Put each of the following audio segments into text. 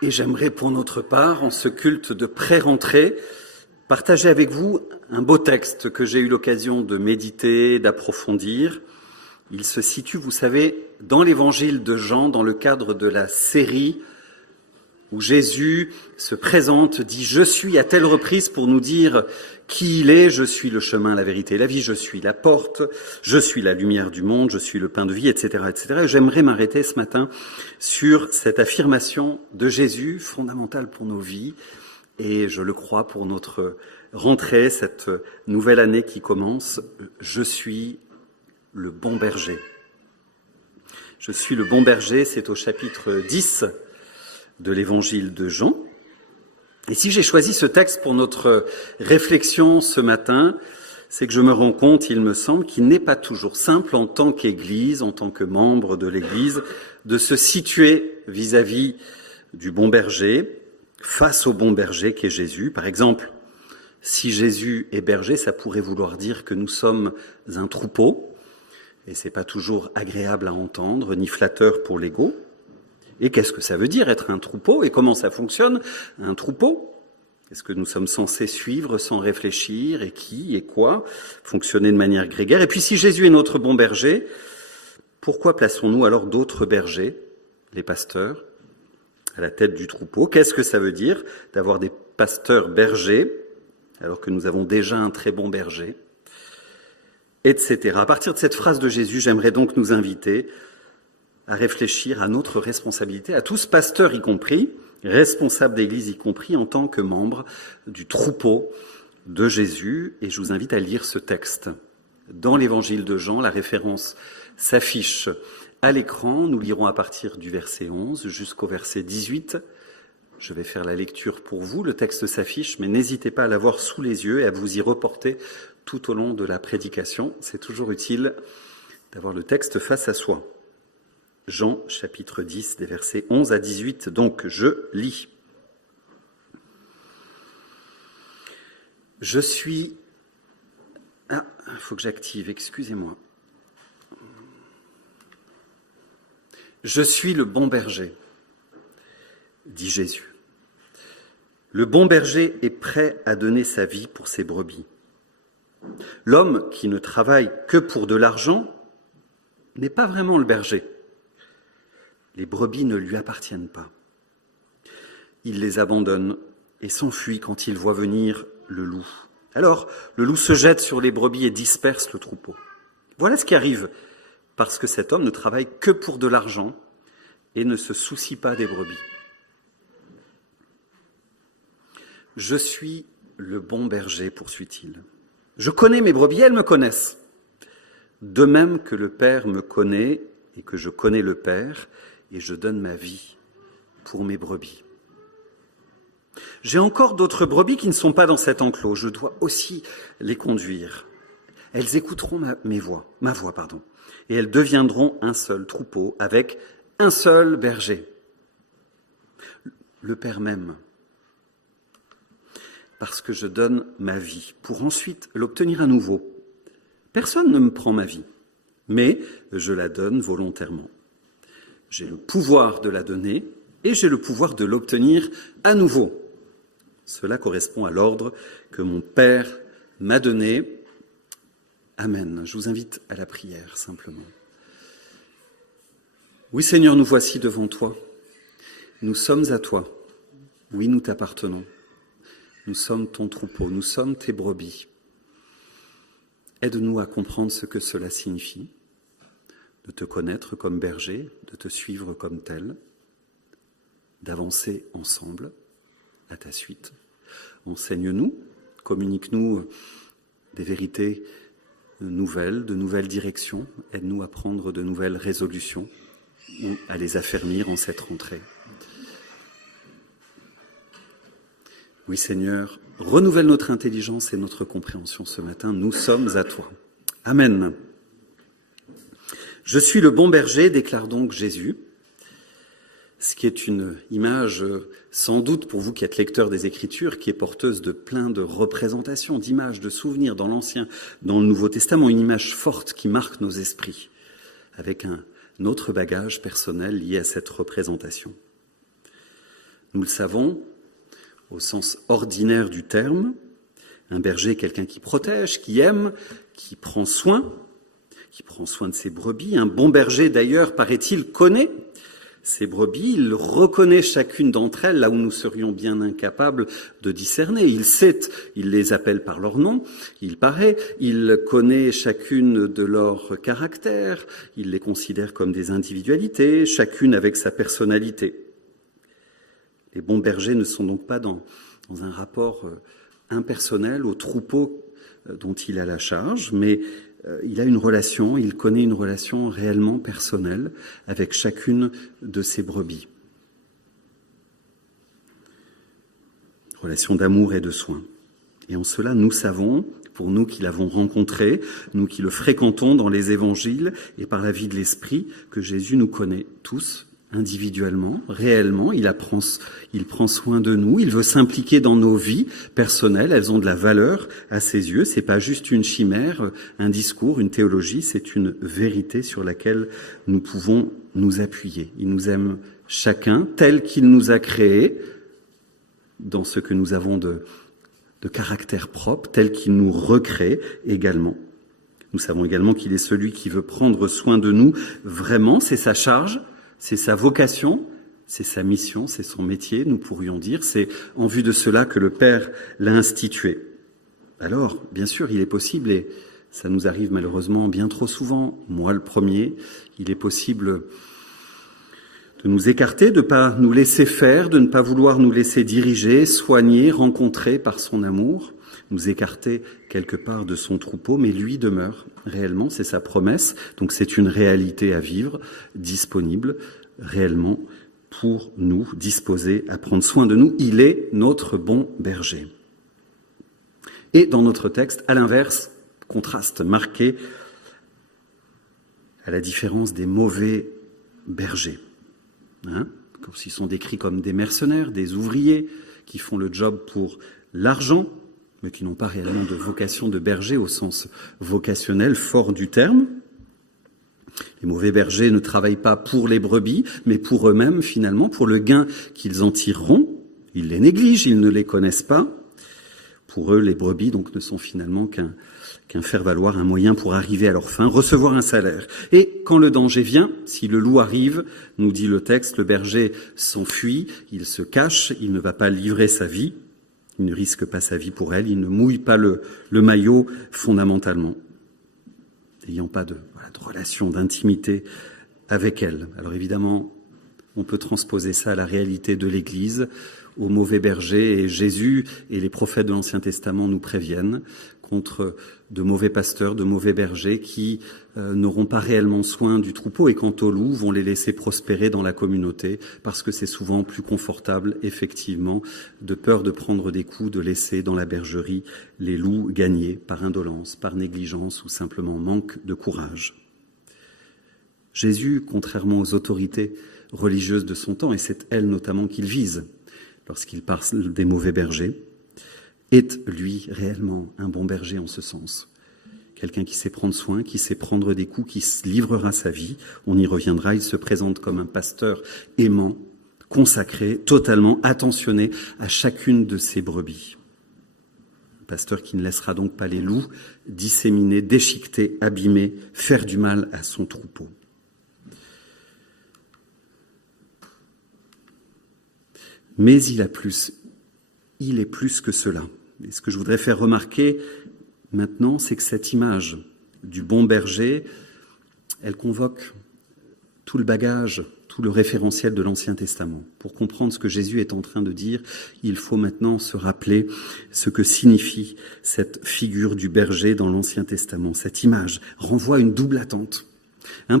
Et j'aimerais pour notre part, en ce culte de pré-rentrée, partager avec vous un beau texte que j'ai eu l'occasion de méditer, d'approfondir. Il se situe, vous savez, dans l'évangile de Jean, dans le cadre de la série où Jésus se présente, dit « Je suis » à telle reprise pour nous dire qui il est. « Je suis le chemin, la vérité et la vie, je suis la porte, je suis la lumière du monde, je suis le pain de vie, etc. etc. » Et j'aimerais m'arrêter ce matin sur cette affirmation de Jésus, fondamentale pour nos vies, et je le crois pour notre rentrée, cette nouvelle année qui commence. Je suis le bon berger. Je suis le bon berger, c'est au chapitre 10 de l'évangile de Jean. Et si j'ai choisi ce texte pour notre réflexion ce matin, c'est que je me rends compte, il me semble, qu'il n'est pas toujours simple en tant qu'Église, en tant que membre de l'Église, de se situer vis-à-vis du bon berger, face au bon berger qu'est Jésus. Par exemple, si Jésus est berger, ça pourrait vouloir dire que nous sommes un troupeau, et c'est pas toujours agréable à entendre, ni flatteur pour l'ego. Et qu'est-ce que ça veut dire être un troupeau et comment ça fonctionne, un troupeau? Est-ce que nous sommes censés suivre sans réfléchir et qui et quoi, fonctionner de manière grégaire? Et puis si Jésus est notre bon berger, pourquoi plaçons-nous alors d'autres bergers, les pasteurs, à la tête du troupeau? Qu'est-ce que ça veut dire d'avoir des pasteurs bergers alors que nous avons déjà un très bon berger, etc. À partir de cette phrase de Jésus, j'aimerais donc nous inviter à réfléchir à notre responsabilité, à tous pasteurs y compris, responsables d'église y compris, en tant que membres du troupeau de Jésus. Et je vous invite à lire ce texte. Dans l'évangile de Jean, la référence s'affiche à l'écran. Nous lirons à partir du verset 11 jusqu'au verset 18. Je vais faire la lecture pour vous. Le texte s'affiche, mais n'hésitez pas à l'avoir sous les yeux et à vous y reporter tout au long de la prédication. C'est toujours utile d'avoir le texte face à soi. Jean, chapitre 10, des versets 11 à 18, donc je lis. Je suis... Ah, il faut que j'active, excusez-moi. Je suis le bon berger, dit Jésus. Le bon berger est prêt à donner sa vie pour ses brebis. L'homme qui ne travaille que pour de l'argent n'est pas vraiment le berger. Les brebis ne lui appartiennent pas. Il les abandonne et s'enfuit quand il voit venir le loup. Alors, le loup se jette sur les brebis et disperse le troupeau. Voilà ce qui arrive, parce que cet homme ne travaille que pour de l'argent et ne se soucie pas des brebis. Je suis le bon berger, poursuit-il. Je connais mes brebis, elles me connaissent. De même que le Père me connaît et que je connais le Père, et je donne ma vie pour mes brebis. J'ai encore d'autres brebis qui ne sont pas dans cet enclos. Je dois aussi les conduire. Elles écouteront ma voix, et elles deviendront un seul troupeau avec un seul berger. Le Père m'aime parce que je donne ma vie pour ensuite l'obtenir à nouveau. Personne ne me prend ma vie, mais je la donne volontairement. J'ai le pouvoir de la donner et j'ai le pouvoir de l'obtenir à nouveau. Cela correspond à l'ordre que mon Père m'a donné. Amen. Je vous invite à la prière, simplement. Oui, Seigneur, nous voici devant toi. Nous sommes à toi. Oui, nous t'appartenons. Nous sommes ton troupeau, nous sommes tes brebis. Aide-nous à comprendre ce que cela signifie, de te connaître comme berger, de te suivre comme tel, d'avancer ensemble à ta suite. Enseigne-nous, communique-nous des vérités nouvelles, de nouvelles directions. Aide-nous à prendre de nouvelles résolutions ou à les affermir en cette rentrée. Oui, Seigneur, renouvelle notre intelligence et notre compréhension ce matin. Nous sommes à toi. Amen. Je suis le bon berger, déclare donc Jésus, ce qui est une image, sans doute pour vous qui êtes lecteur des Écritures, qui est porteuse de plein de représentations, d'images, de souvenirs dans l'Ancien, dans le Nouveau Testament, une image forte qui marque nos esprits, avec un autre bagage personnel lié à cette représentation. Nous le savons, au sens ordinaire du terme, un berger est quelqu'un qui protège, qui aime, qui prend soin de ses brebis. Un bon berger, d'ailleurs, paraît-il, connaît ses brebis, il reconnaît chacune d'entre elles là où nous serions bien incapables de discerner. Il sait, il les appelle par leur nom, il connaît chacune de leurs caractères, il les considère comme des individualités, chacune avec sa personnalité. Les bons bergers ne sont donc pas dans un rapport impersonnel au troupeau dont il a la charge, mais il a une relation, il connaît une relation réellement personnelle avec chacune de ses brebis. Relation d'amour et de soin. Et en cela, nous savons, pour nous qui l'avons rencontré, nous qui le fréquentons dans les évangiles et par la vie de l'Esprit, que Jésus nous connaît tous, individuellement, réellement, il prend soin de nous, il veut s'impliquer dans nos vies personnelles, elles ont de la valeur à ses yeux, c'est pas juste une chimère, un discours, une théologie, c'est une vérité sur laquelle nous pouvons nous appuyer. Il nous aime chacun tel qu'il nous a créés, dans ce que nous avons de caractère propre, tel qu'il nous recrée également. Nous savons également qu'il est celui qui veut prendre soin de nous vraiment, c'est sa charge, c'est sa vocation, c'est sa mission, c'est son métier, nous pourrions dire. C'est en vue de cela que le Père l'a institué. Alors, bien sûr, il est possible, et ça nous arrive malheureusement bien trop souvent, moi le premier, il est possible de nous écarter, de ne pas nous laisser faire, de ne pas vouloir nous laisser diriger, soigner, rencontrer par son amour, nous écarter quelque part de son troupeau, mais lui demeure réellement, c'est sa promesse, donc c'est une réalité à vivre, disponible réellement pour nous, disposé à prendre soin de nous. Il est notre bon berger. Et dans notre texte, à l'inverse, contraste marqué à la différence des mauvais bergers. Ils sont décrits comme des mercenaires, des ouvriers qui font le job pour l'argent, mais qui n'ont pas réellement de vocation de berger au sens vocationnel fort du terme. Les mauvais bergers ne travaillent pas pour les brebis, mais pour eux-mêmes finalement, pour le gain qu'ils en tireront. Ils les négligent, ils ne les connaissent pas. Pour eux, les brebis donc ne sont finalement qu'un faire-valoir, un moyen pour arriver à leur fin, recevoir un salaire. Et quand le danger vient, si le loup arrive, nous dit le texte, le berger s'enfuit, il se cache, il ne va pas livrer sa vie, il ne risque pas sa vie pour elle, il ne mouille pas le maillot fondamentalement, n'ayant pas de relation d'intimité avec elle. Alors évidemment, on peut transposer ça à la réalité de l'Église, aux mauvais bergers, et Jésus et les prophètes de l'Ancien Testament nous préviennent contre de mauvais pasteurs, de mauvais bergers qui n'auront pas réellement soin du troupeau et quant aux loups vont les laisser prospérer dans la communauté parce que c'est souvent plus confortable, effectivement, de peur de prendre des coups, de laisser dans la bergerie les loups gagner par indolence, par négligence ou simplement manque de courage. Jésus, contrairement aux autorités religieuses de son temps, et c'est elles notamment qu'il vise lorsqu'il parle des mauvais bergers, est, lui, réellement un bon berger en ce sens. Quelqu'un qui sait prendre soin, qui sait prendre des coups, qui se livrera sa vie. On y reviendra, il se présente comme un pasteur aimant, consacré, totalement attentionné à chacune de ses brebis. Un pasteur qui ne laissera donc pas les loups disséminer, déchiqueter, abîmer, faire du mal à son troupeau. Mais il est plus que cela. Et ce que je voudrais faire remarquer maintenant, c'est que cette image du bon berger, elle convoque tout le bagage, tout le référentiel de l'Ancien Testament. Pour comprendre ce que Jésus est en train de dire, il faut maintenant se rappeler ce que signifie cette figure du berger dans l'Ancien Testament. Cette image renvoie à une double attente.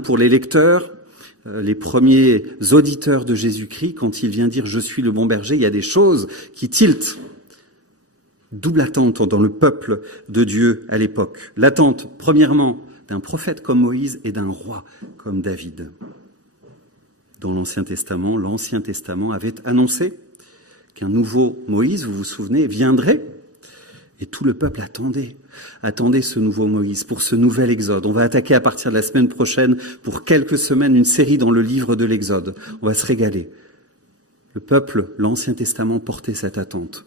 Pour les lecteurs, les premiers auditeurs de Jésus-Christ, quand il vient dire « Je suis le bon berger », il y a des choses qui tiltent. Double attente dans le peuple de Dieu à l'époque. L'attente, premièrement, d'un prophète comme Moïse et d'un roi comme David. Dans l'Ancien Testament avait annoncé qu'un nouveau Moïse, vous vous souvenez, viendrait. Et tout le peuple attendait ce nouveau Moïse pour ce nouvel Exode. On va attaquer à partir de la semaine prochaine, pour quelques semaines, une série dans le livre de l'Exode. On va se régaler. Le peuple, l'Ancien Testament portait cette attente.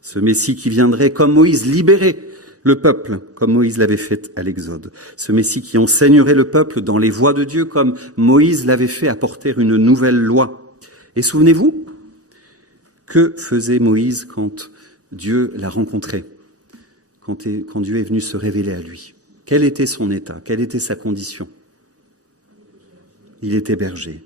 Ce Messie qui viendrait, comme Moïse, libérer le peuple, comme Moïse l'avait fait à l'Exode. Ce Messie qui enseignerait le peuple dans les voies de Dieu, comme Moïse l'avait fait apporter une nouvelle loi. Et souvenez-vous, que faisait Moïse quand Dieu l'a rencontré, quand Dieu est venu se révéler à lui? Quel était son état? Quelle était sa condition? Il était berger.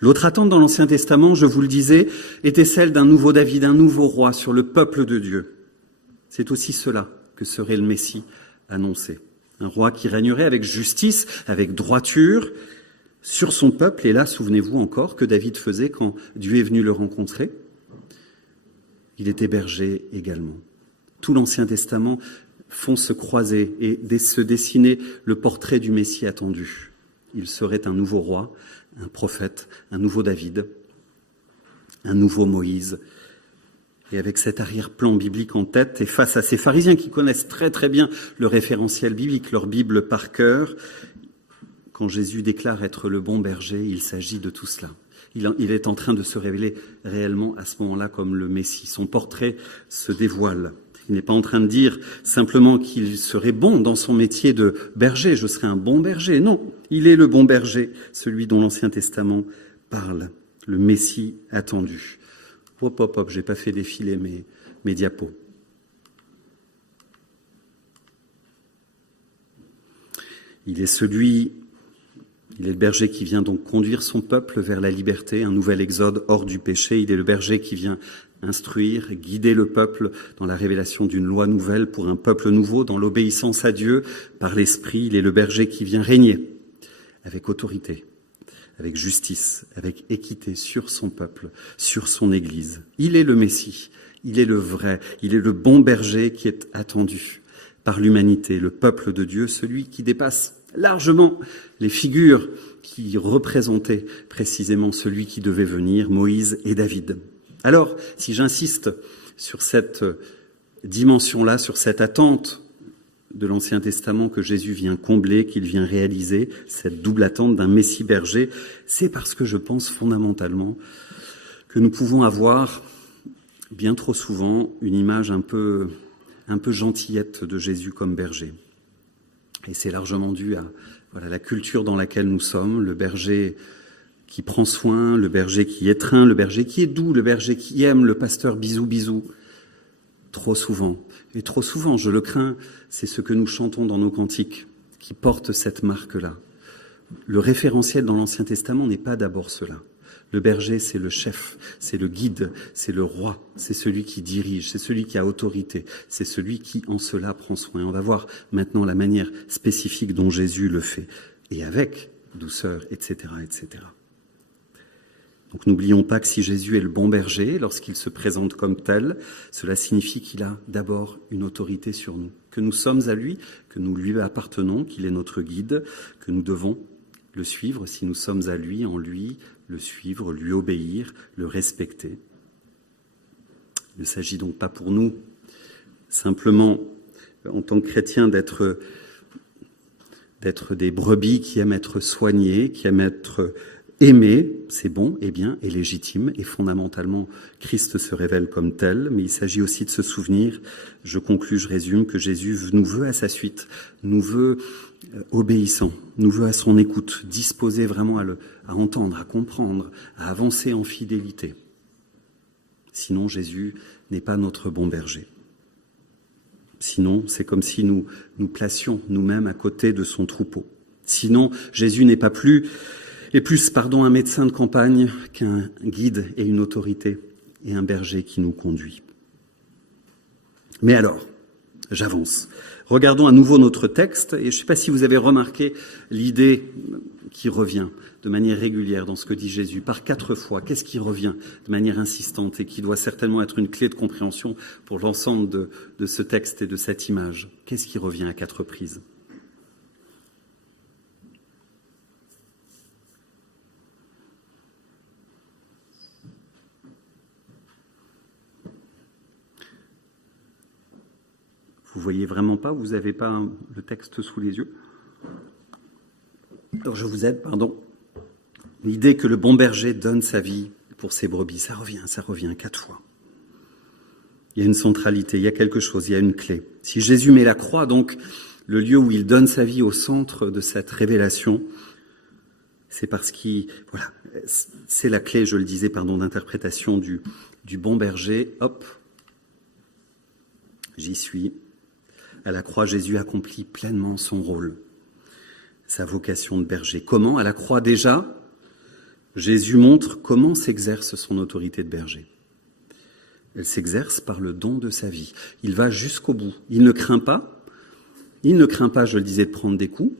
L'autre attente dans l'Ancien Testament, je vous le disais, était celle d'un nouveau David, un nouveau roi sur le peuple de Dieu. C'est aussi cela que serait le Messie annoncé. Un roi qui régnerait avec justice, avec droiture sur son peuple. Et là, souvenez-vous encore que David faisait quand Dieu est venu le rencontrer. Il était berger également. Tout l'Ancien Testament font se croiser et se dessiner le portrait du Messie attendu. Il serait un nouveau roi, un prophète, un nouveau David, un nouveau Moïse. Et avec cet arrière-plan biblique en tête, et face à ces pharisiens qui connaissent très très bien le référentiel biblique, leur Bible par cœur, quand Jésus déclare être le bon berger, il s'agit de tout cela. Il est en train de se révéler réellement à ce moment-là comme le Messie. Son portrait se dévoile. Il n'est pas en train de dire simplement qu'il serait bon dans son métier de berger, je serai un bon berger. Non, il est le bon berger, celui dont l'Ancien Testament parle, le Messie attendu. Hop, j'ai pas fait défiler mes diapos. Il est le berger qui vient donc conduire son peuple vers la liberté, un nouvel exode hors du péché. Il est le berger qui vient instruire, guider le peuple dans la révélation d'une loi nouvelle pour un peuple nouveau, dans l'obéissance à Dieu par l'Esprit. Il est le berger qui vient régner avec autorité, avec justice, avec équité sur son peuple, sur son Église. Il est le Messie, il est le vrai, il est le bon berger qui est attendu par l'humanité, le peuple de Dieu, celui qui dépasse largement les figures qui représentaient précisément celui qui devait venir, Moïse et David. Alors, si j'insiste sur cette dimension-là, sur cette attente de l'Ancien Testament que Jésus vient combler, qu'il vient réaliser, cette double attente d'un Messie berger, c'est parce que je pense fondamentalement que nous pouvons avoir bien trop souvent une image un peu gentillette de Jésus comme berger. Et c'est largement dû à la culture dans laquelle nous sommes, le berger qui prend soin, le berger qui étreint, le berger qui est doux, le berger qui aime, le pasteur bisou bisou. Trop souvent, et trop souvent, je le crains, c'est ce que nous chantons dans nos cantiques, qui porte cette marque-là. Le référentiel dans l'Ancien Testament n'est pas d'abord cela. Le berger, c'est le chef, c'est le guide, c'est le roi, c'est celui qui dirige, c'est celui qui a autorité, c'est celui qui, en cela, prend soin. On va voir maintenant la manière spécifique dont Jésus le fait, et avec douceur, etc., etc. Donc n'oublions pas que si Jésus est le bon berger, lorsqu'il se présente comme tel, cela signifie qu'il a d'abord une autorité sur nous, que nous sommes à lui, que nous lui appartenons, qu'il est notre guide, que nous devons le suivre si nous sommes à lui, en lui, le suivre, lui obéir, le respecter. Il ne s'agit donc pas pour nous simplement, en tant que chrétiens, d'être des brebis qui aiment être soignées, qui aiment être aimées. C'est bon et bien et légitime, et fondamentalement, Christ se révèle comme tel, mais il s'agit aussi de se souvenir, je conclus, je résume, que Jésus nous veut à sa suite, nous veut obéissant, nous veut à son écoute, disposé vraiment à entendre, à comprendre, à avancer en fidélité. Sinon, Jésus n'est pas notre bon berger. Sinon, c'est comme si nous placions nous-mêmes à côté de son troupeau. Sinon, Jésus n'est pas plus un médecin de campagne qu'un guide et une autorité et un berger qui nous conduit. Mais alors, j'avance. Regardons à nouveau notre texte, et je ne sais pas si vous avez remarqué l'idée qui revient de manière régulière dans ce que dit Jésus, par 4 fois. Qu'est-ce qui revient de manière insistante et qui doit certainement être une clé de compréhension pour l'ensemble de ce texte et de cette image? Qu'est-ce qui revient à 4 reprises? Vous voyez vraiment pas? Vous n'avez pas le texte sous les yeux? Alors je vous aide, pardon. L'idée que le bon berger donne sa vie pour ses brebis. Ça revient 4 fois. Il y a une centralité, il y a quelque chose, il y a une clé. Si Jésus met la croix, donc le lieu où il donne sa vie au centre de cette révélation, c'est parce voilà, c'est la clé, je le disais, d'interprétation du bon berger. Hop, j'y suis. À la croix, Jésus accomplit pleinement son rôle, sa vocation de berger. Comment? À la croix déjà, Jésus montre comment s'exerce son autorité de berger. Elle s'exerce par le don de sa vie. Il va jusqu'au bout. Il ne craint pas, je le disais, de prendre des coups.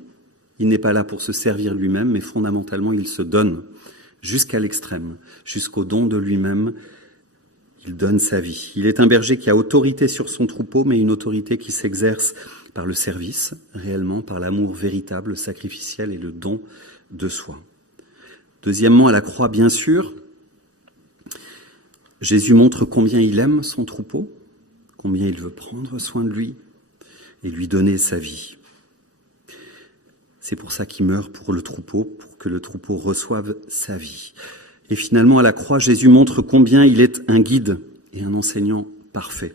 Il n'est pas là pour se servir lui-même, mais fondamentalement, il se donne jusqu'à l'extrême, jusqu'au don de lui-même. Il donne sa vie. Il est un berger qui a autorité sur son troupeau, mais une autorité qui s'exerce par le service, réellement, par l'amour véritable, sacrificiel et le don de soi. Deuxièmement, à la croix, bien sûr, Jésus montre combien il aime son troupeau, combien il veut prendre soin de lui et lui donner sa vie. C'est pour ça qu'il meurt pour le troupeau, pour que le troupeau reçoive sa vie. Et finalement, à la croix, Jésus montre combien il est un guide et un enseignant parfait.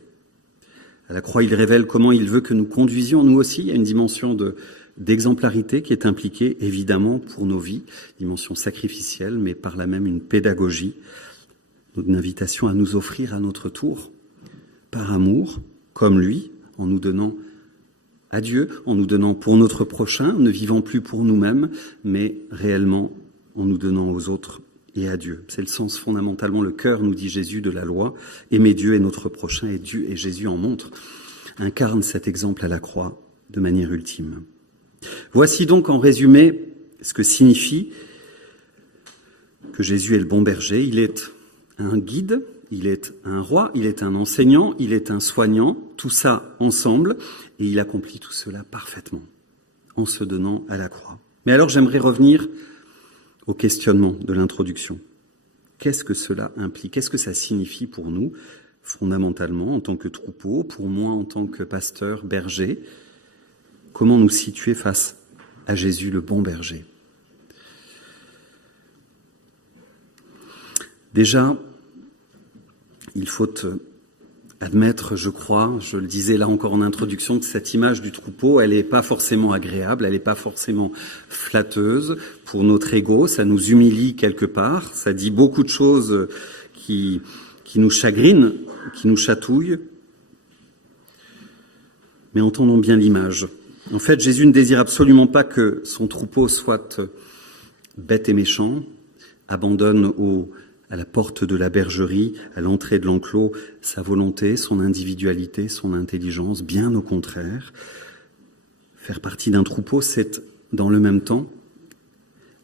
À la croix, il révèle comment il veut que nous conduisions, nous aussi. Il y a une dimension d'exemplarité qui est impliquée, évidemment, pour nos vies, dimension sacrificielle, mais par là même une pédagogie, une invitation à nous offrir à notre tour, par amour, comme lui, en nous donnant à Dieu, en nous donnant pour notre prochain, ne vivant plus pour nous-mêmes, mais réellement en nous donnant aux autres et à Dieu. C'est le sens fondamentalement, le cœur, nous dit Jésus, de la loi. Aimer Dieu et notre prochain, et Dieu et Jésus en montre, incarne cet exemple à la croix de manière ultime. Voici donc en résumé ce que signifie que Jésus est le bon berger. Il est un guide, il est un roi, il est un enseignant, il est un soignant, tout ça ensemble, et il accomplit tout cela parfaitement, en se donnant à la croix. Mais alors j'aimerais revenir au questionnement de l'introduction. Qu'est-ce que cela implique? Qu'est-ce que ça signifie pour nous, fondamentalement, en tant que troupeau, pour moi en tant que pasteur, berger? Comment nous situer face à Jésus, le bon berger? Déjà, il faut admettre, je crois, je le disais là encore en introduction, que cette image du troupeau, elle n'est pas forcément agréable, elle n'est pas forcément flatteuse pour notre ego, ça nous humilie quelque part, ça dit beaucoup de choses qui nous chagrinent, qui nous chatouillent. Mais entendons bien l'image. En fait, Jésus ne désire absolument pas que son troupeau soit bête et méchant, abandonne à la porte de la bergerie, à l'entrée de l'enclos, sa volonté, son individualité, son intelligence, bien au contraire. Faire partie d'un troupeau, c'est dans le même temps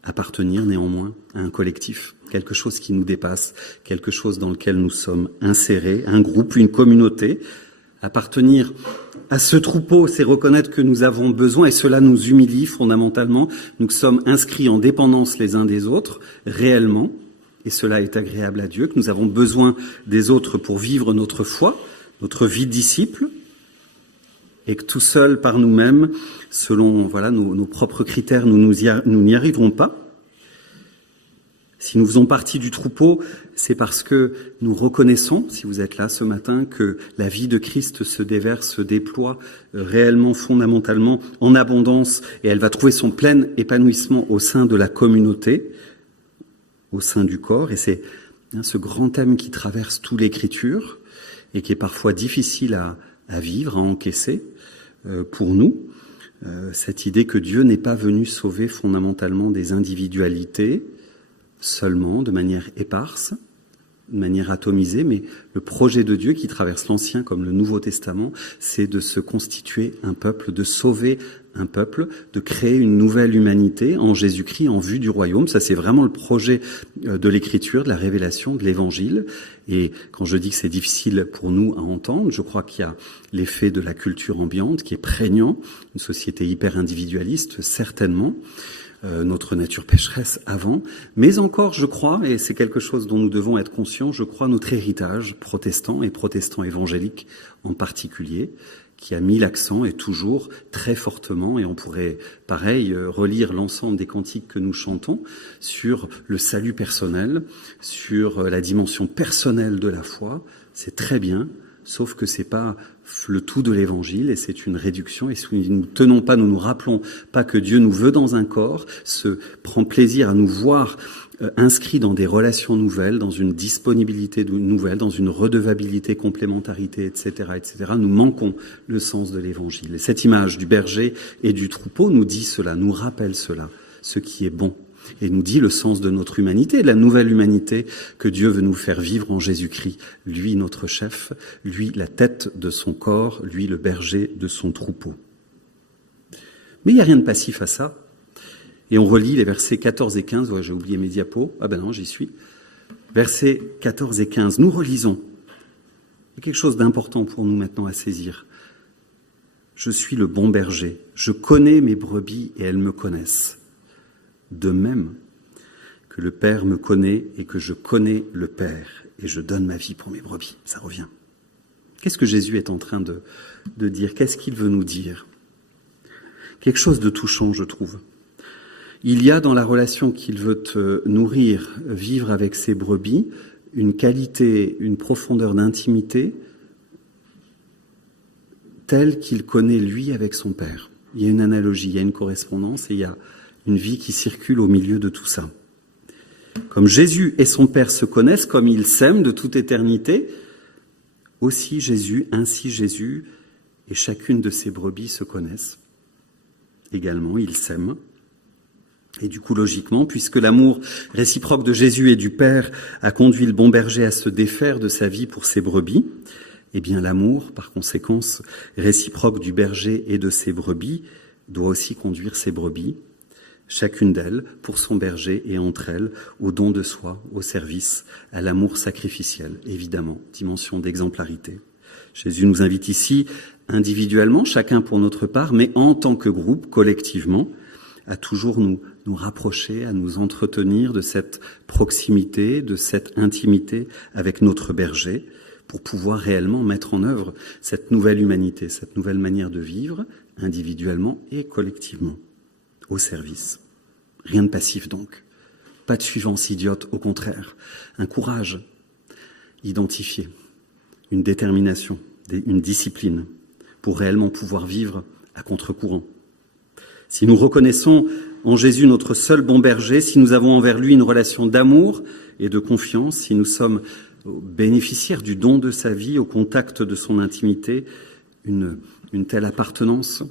appartenir néanmoins à un collectif, quelque chose qui nous dépasse, quelque chose dans lequel nous sommes insérés, un groupe, une communauté. Appartenir à ce troupeau, c'est reconnaître que nous avons besoin, et cela nous humilie fondamentalement. Nous sommes inscrits en dépendance les uns des autres, réellement, et cela est agréable à Dieu, que nous avons besoin des autres pour vivre notre foi, notre vie de disciple, et que tout seul par nous-mêmes, selon nos propres critères, nous n'y arriverons pas. Si nous faisons partie du troupeau, c'est parce que nous reconnaissons, si vous êtes là ce matin, que la vie de Christ se déverse, se déploie réellement, fondamentalement, en abondance, et elle va trouver son plein épanouissement au sein de la communauté, au sein du corps, et c'est ce grand thème qui traverse toute l'Écriture et qui est parfois difficile à vivre, à encaisser pour nous, cette idée que Dieu n'est pas venu sauver fondamentalement des individualités seulement, de manière éparse, de manière atomisée, mais le projet de Dieu qui traverse l'Ancien comme le Nouveau Testament, c'est de se constituer un peuple, de sauver un peuple, de créer une nouvelle humanité en Jésus-Christ, en vue du royaume. Ça, c'est vraiment le projet de l'Écriture, de la révélation, de l'Évangile. Et quand je dis que c'est difficile pour nous à entendre, je crois qu'il y a l'effet de la culture ambiante qui est prégnant, une société hyper individualiste, certainement, notre nature pécheresse avant, mais encore, je crois, et c'est quelque chose dont nous devons être conscients, je crois notre héritage protestant et protestant évangélique en particulier, qui a mis l'accent, et toujours très fortement, et on pourrait, pareil, relire l'ensemble des cantiques que nous chantons, sur le salut personnel, sur la dimension personnelle de la foi. C'est très bien, sauf que c'est pas le tout de l'évangile, et c'est une réduction, et si nous nous rappelons pas que Dieu nous veut dans un corps, se prend plaisir à nous voir inscrits dans des relations nouvelles, dans une disponibilité nouvelle, dans une redevabilité, complémentarité, etc., etc., nous manquons le sens de l'évangile. Et cette image du berger et du troupeau nous dit cela, nous rappelle cela, ce qui est bon, et nous dit le sens de notre humanité, de la nouvelle humanité que Dieu veut nous faire vivre en Jésus-Christ. Lui, notre chef, lui, la tête de son corps, lui, le berger de son troupeau. Mais il n'y a rien de passif à ça. Et on relit les versets 14 et 15. Ouais, j'ai oublié mes diapos. Ah ben non, j'y suis. Versets 14 et 15. Nous relisons. Il y a quelque chose d'important pour nous maintenant à saisir. Je suis le bon berger. Je connais mes brebis et elles me connaissent. De même que le Père me connaît et que je connais le Père. Et je donne ma vie pour mes brebis. Ça revient. Qu'est-ce que Jésus est en train de dire? Qu'est-ce qu'il veut nous dire? Quelque chose de touchant, je trouve. Il y a dans la relation qu'il veut nourrir, vivre avec ses brebis, une qualité, une profondeur d'intimité telle qu'il connaît lui avec son Père. Il y a une analogie, il y a une correspondance et il y a une vie qui circule au milieu de tout ça. Comme Jésus et son Père se connaissent, comme ils s'aiment de toute éternité, aussi Jésus, ainsi Jésus et chacune de ses brebis se connaissent. Également, ils s'aiment. Et du coup, logiquement, puisque l'amour réciproque de Jésus et du Père a conduit le bon berger à se défaire de sa vie pour ses brebis, eh bien l'amour, par conséquence, réciproque du berger et de ses brebis, doit aussi conduire ses brebis, chacune d'elles, pour son berger et entre elles, au don de soi, au service, à l'amour sacrificiel, évidemment, dimension d'exemplarité. Jésus nous invite ici, individuellement, chacun pour notre part, mais en tant que groupe, collectivement, à toujours nous rapprocher, à nous entretenir de cette proximité, de cette intimité avec notre berger, pour pouvoir réellement mettre en œuvre cette nouvelle humanité, cette nouvelle manière de vivre, individuellement et collectivement, au service. Rien de passif donc, pas de suivance idiote, au contraire, un courage identifié, une détermination, une discipline, pour réellement pouvoir vivre à contre-courant. Si nous reconnaissons en Jésus notre seul bon berger, si nous avons envers lui une relation d'amour et de confiance, si nous sommes bénéficiaires du don de sa vie, au contact de son intimité, une telle appartenance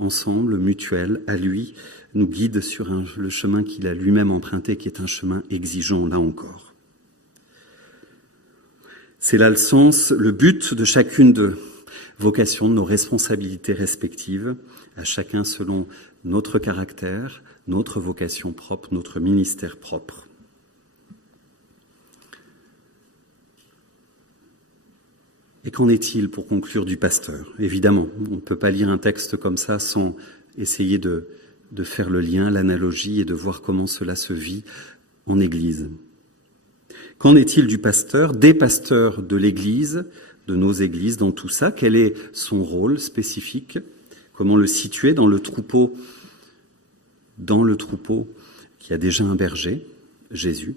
ensemble, mutuelle, à lui, nous guide sur le chemin qu'il a lui-même emprunté, qui est un chemin exigeant, là encore. C'est là le sens, le but de chacune de vocations, de nos responsabilités respectives, à chacun selon notre caractère, notre vocation propre, notre ministère propre. Et qu'en est-il, pour conclure, du pasteur? Évidemment, on ne peut pas lire un texte comme ça sans essayer de faire le lien, l'analogie et de voir comment cela se vit en Église. Qu'en est-il du pasteur, des pasteurs de l'Église, de nos églises, dans tout ça? Quel est son rôle spécifique? Comment le situer dans le troupeau qui a déjà un berger, Jésus?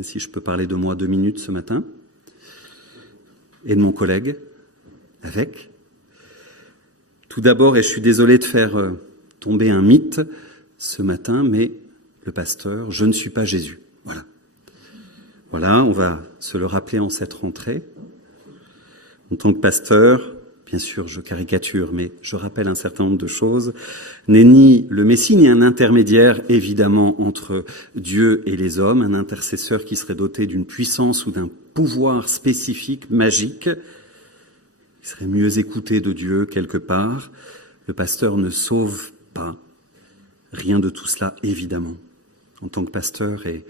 Si je peux parler de moi 2 minutes ce matin, et de mon collègue, avec. Tout d'abord, et je suis désolé de faire tomber un mythe ce matin, mais le pasteur, je ne suis pas Jésus. Voilà, on va se le rappeler en cette rentrée. En tant que pasteur, bien sûr, je caricature, mais je rappelle un certain nombre de choses, n'est ni le Messie, ni un intermédiaire, évidemment, entre Dieu et les hommes, un intercesseur qui serait doté d'une puissance ou d'un pouvoir spécifique, magique, qui serait mieux écouté de Dieu quelque part. Le pasteur ne sauve pas. Rien de tout cela, évidemment. En tant que pasteur, et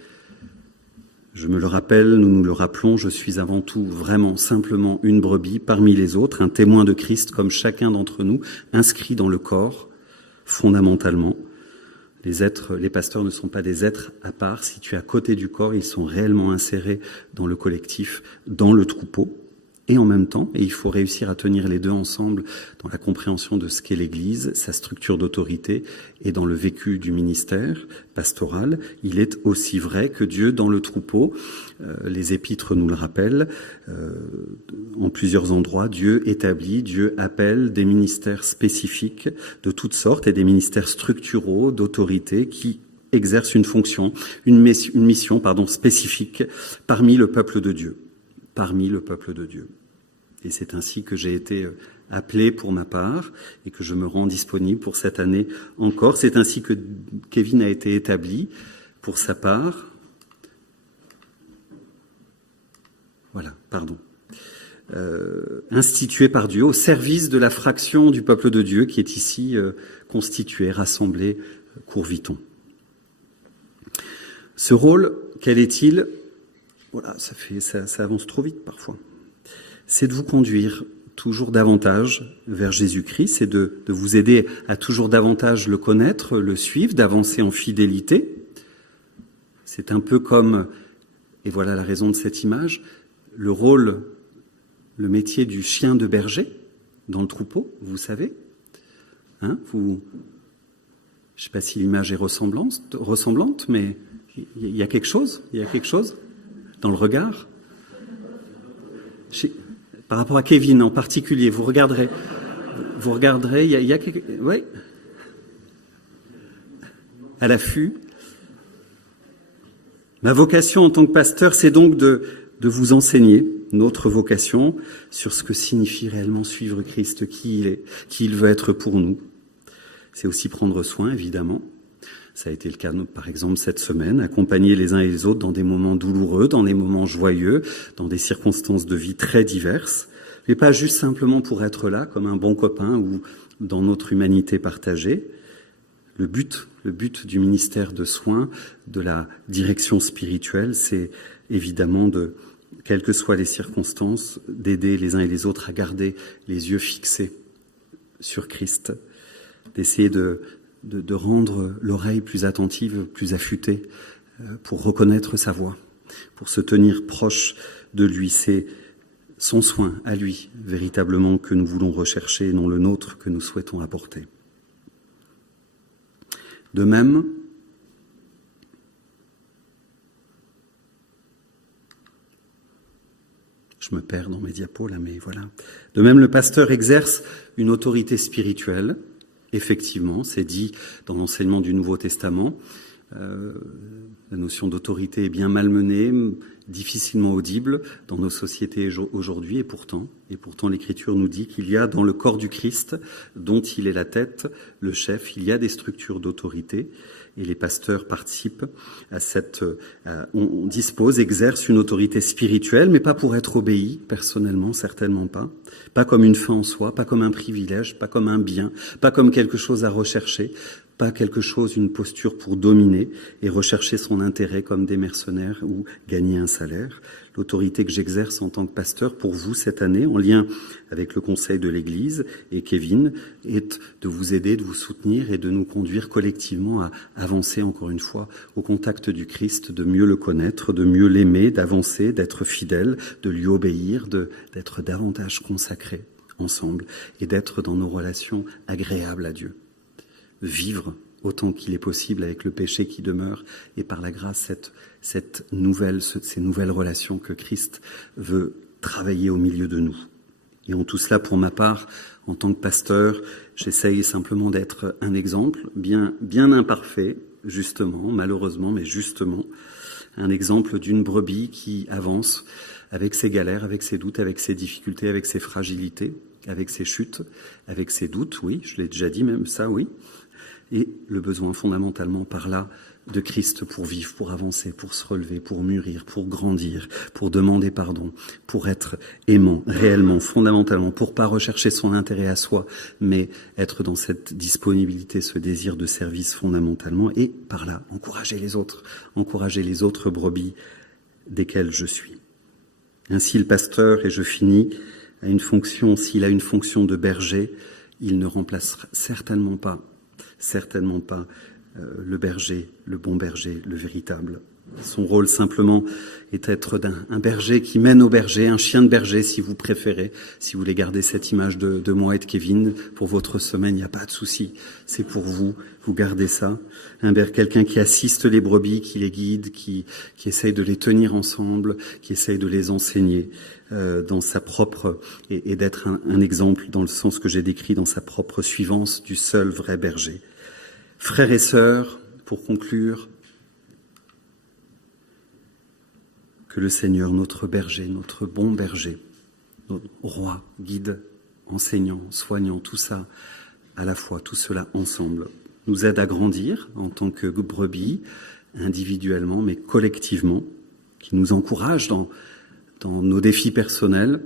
je me le rappelle, nous nous le rappelons, je suis avant tout vraiment simplement une brebis parmi les autres, un témoin de Christ comme chacun d'entre nous, inscrit dans le corps, fondamentalement. Les pasteurs ne sont pas des êtres à part. Situés à côté du corps, ils sont réellement insérés dans le collectif, dans le troupeau. et en même temps, et il faut réussir à tenir les deux ensemble dans la compréhension de ce qu'est l'Église, sa structure d'autorité et dans le vécu du ministère pastoral. Il est aussi vrai que Dieu, dans le troupeau, les épîtres nous le rappellent, en plusieurs endroits, Dieu établit, Dieu appelle des ministères spécifiques de toutes sortes et des ministères structuraux d'autorité qui exercent une fonction, une mission spécifique parmi le peuple de Dieu. Parmi le peuple de Dieu. Et c'est ainsi que j'ai été appelé pour ma part et que je me rends disponible pour cette année encore. C'est ainsi que Kevin a été établi pour sa part. Voilà, pardon. Institué par Dieu au service de la fraction du peuple de Dieu qui est ici constituée, rassemblée, Courviton. Ce rôle, quel est-il ? Voilà, ça avance trop vite parfois. C'est de vous conduire toujours davantage vers Jésus-Christ, c'est de vous aider à toujours davantage le connaître, le suivre, d'avancer en fidélité. C'est un peu comme, et voilà la raison de cette image, le métier du chien de berger dans le troupeau, vous savez. Je ne sais pas si l'image est ressemblante, mais il y a quelque chose dans le regard. Par rapport à Kevin en particulier, vous regarderez, il y a quelque... Oui. À l'affût. Ma vocation en tant que pasteur, c'est donc de vous enseigner, notre vocation, sur ce que signifie réellement suivre Christ, qui il est, qui il veut être pour nous. C'est aussi prendre soin, évidemment. Ça a été le cas, par exemple, cette semaine, accompagner les uns et les autres dans des moments douloureux, dans des moments joyeux, dans des circonstances de vie très diverses, mais pas juste simplement pour être là, comme un bon copain ou dans notre humanité partagée. Le but du ministère de soins, de la direction spirituelle, c'est évidemment quelles que soient les circonstances, d'aider les uns et les autres à garder les yeux fixés sur Christ, d'essayer de rendre l'oreille plus attentive, plus affûtée, pour reconnaître sa voix, pour se tenir proche de lui. C'est son soin à lui, véritablement, que nous voulons rechercher, et non le nôtre que nous souhaitons apporter. De même, je me perds dans mes diapos là, mais voilà. De même, le pasteur exerce une autorité spirituelle. Effectivement, c'est dit dans l'enseignement du Nouveau Testament. La notion d'autorité est bien malmenée, difficilement audible dans nos sociétés aujourd'hui, et pourtant l'Écriture nous dit qu'il y a dans le corps du Christ, dont il est la tête, le chef, il y a des structures d'autorité, et les pasteurs participent à on dispose, exerce une autorité spirituelle, mais pas pour être obéi, personnellement, certainement pas comme une fin en soi, pas comme un privilège, pas comme un bien, pas comme quelque chose à rechercher, pas quelque chose, une posture pour dominer et rechercher son intérêt comme des mercenaires ou gagner un salaire. L'autorité que j'exerce en tant que pasteur pour vous cette année, en lien avec le conseil de l'Église et Kevin, est de vous aider, de vous soutenir et de nous conduire collectivement à avancer encore une fois au contact du Christ, de mieux le connaître, de mieux l'aimer, d'avancer, d'être fidèle, de lui obéir, d'être davantage consacrés ensemble et d'être dans nos relations agréables à Dieu. Vivre autant qu'il est possible avec le péché qui demeure et par la grâce ces nouvelles relations que Christ veut travailler au milieu de nous. Et en tout cela, pour ma part, en tant que pasteur, j'essaye simplement d'être un exemple, bien imparfait, justement, malheureusement, mais justement, un exemple d'une brebis qui avance avec ses galères, avec ses doutes, avec ses difficultés, avec ses fragilités, avec ses chutes, avec ses doutes, oui, je l'ai déjà dit même ça, oui. Et le besoin fondamentalement par là de Christ pour vivre, pour avancer, pour se relever, pour mûrir, pour grandir, pour demander pardon, pour être aimant réellement, fondamentalement, pour pas rechercher son intérêt à soi, mais être dans cette disponibilité, ce désir de service fondamentalement, et par là encourager les autres brebis desquelles je suis. Ainsi le pasteur, et je finis, s'il a une fonction de berger, il ne remplacera certainement pas le berger, le bon berger, le véritable Son rôle simplement est d'être un berger qui mène au berger, un chien de berger si vous préférez. Si vous voulez garder cette image de moi et de Kevin pour votre semaine, il n'y a pas de souci. C'est pour vous, vous gardez ça. Quelqu'un qui assiste les brebis, qui les guide, qui essaye de les tenir ensemble, qui essaye de les enseigner dans sa propre, et d'être un exemple dans le sens que j'ai décrit, dans sa propre suivance du seul vrai berger. Frères et sœurs, pour conclure, que le Seigneur, notre berger, notre bon berger, notre roi, guide, enseignant, soignant, tout ça à la fois, tout cela ensemble, nous aide à grandir en tant que brebis, individuellement, mais collectivement, qui nous encourage dans nos défis personnels,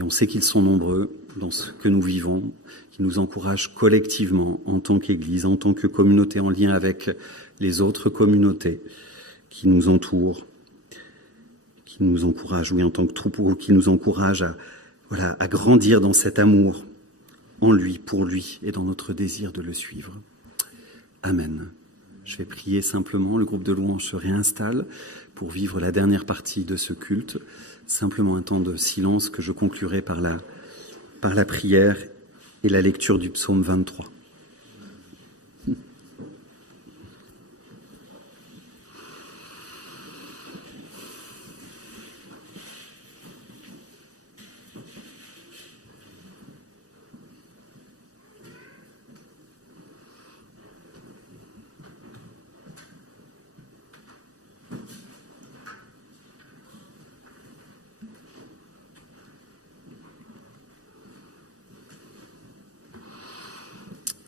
et on sait qu'ils sont nombreux dans ce que nous vivons, qui nous encourage collectivement en tant qu'Église, en tant que communauté en lien avec les autres communautés qui nous entourent, qui nous encourage, oui, en tant que troupeau, qui nous encourage à grandir dans cet amour en lui, pour lui, et dans notre désir de le suivre. Amen. Je vais prier simplement, le groupe de louanges se réinstalle pour vivre la dernière partie de ce culte, simplement un temps de silence que je conclurai par la prière et la lecture du psaume 23.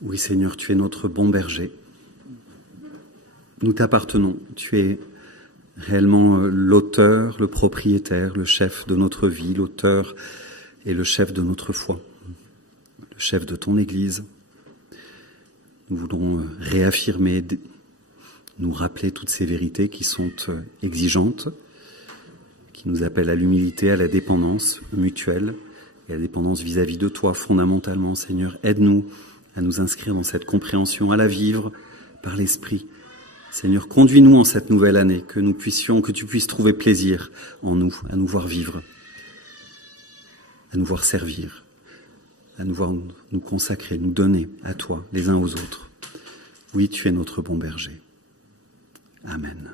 Oui, Seigneur, tu es notre bon berger. Nous t'appartenons. Tu es réellement l'auteur, le propriétaire, le chef de notre vie, l'auteur et le chef de notre foi, le chef de ton Église. Nous voulons réaffirmer, nous rappeler toutes ces vérités qui sont exigeantes, qui nous appellent à l'humilité, à la dépendance mutuelle et à la dépendance vis-à-vis de toi fondamentalement. Seigneur, aide-nous à nous inscrire dans cette compréhension, à la vivre par l'Esprit. Seigneur, conduis-nous en cette nouvelle année, que tu puisses trouver plaisir en nous, à nous voir vivre, à nous voir servir, à nous voir nous consacrer, nous donner à toi, les uns aux autres. Oui, tu es notre bon berger. Amen.